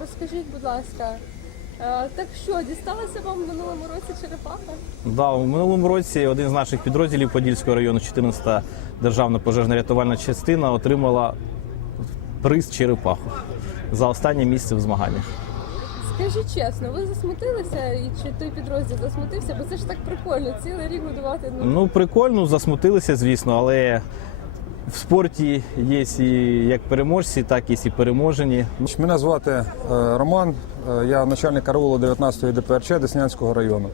Розкажіть, будь ласка, е, так що, дісталася вам в минулому році черепаха? Да, у минулому році один з наших підрозділів Подільського району, 14-та державна пожежна рятувальна частина, отримала приз черепаху за останнє місце в змаганнях. Скажіть чесно, ви засмутилися і чи той підрозділ засмутився? Бо це ж так прикольно, цілий рік годувати. Ну, Ну, прикольно, засмутилися, звісно, але в спорті є і як переможці, так і переможені. Мене звати е, Роман, е, я начальник караулу 19-ї ДПРЧ Деснянського району.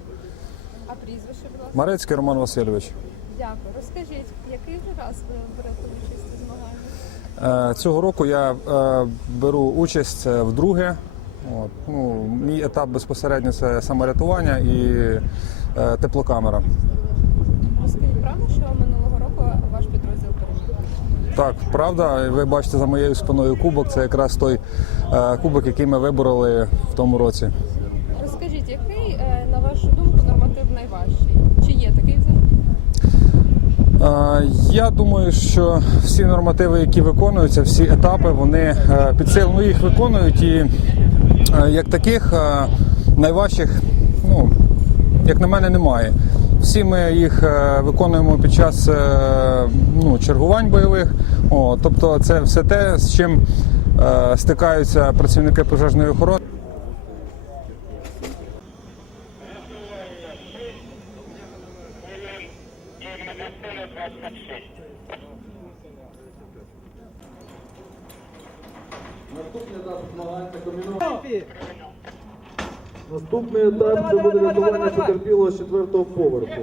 а прізвище, будь ласка? Марецький Роман Васильович. Дякую. Розкажіть, який ви раз ви берете участь у змаганнях? Е, Цього року я беру участь вдруге. От, ну, мій етап безпосередньо це саморятування і теплокамера. Розкажіть, правда, що минулого року ваш підрозділ? Так, правда, ви бачите за моєю спиною кубок. Це якраз той е, кубок, який ми вибороли в тому році. Розкажіть, який, е, на вашу думку, норматив найважчий? Чи є такий взагалі? Е, Я думаю, що всі нормативи, які виконуються, всі етапи, вони е, під силу ну, їх виконують. І е, як таких е, найважчих, ну як на мене, немає. Всі ми їх е, виконуємо під час е, ну, чергувань бойових. О, тобто, це все те, з чим е, стикаються працівники пожежної охорони. Наступний етап це буде рятування потерпілого з четвертого поверху.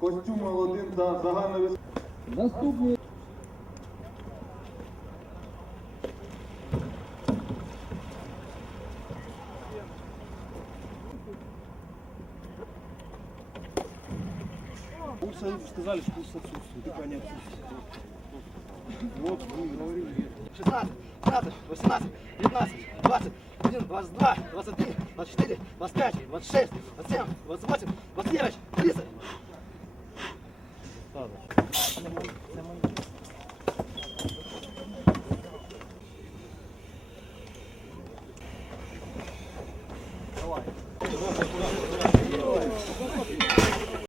Костюм L1 та загальновіс. Наступний Пульс, сказали, что пульс отсутствует. Пока не отсутствует. Вот, ну, мы говорили. 16, 17, 18, 19, 20, 21, 22, 23, 24, 25, 26, 27, 28, 29, 30. Ладно. Давай.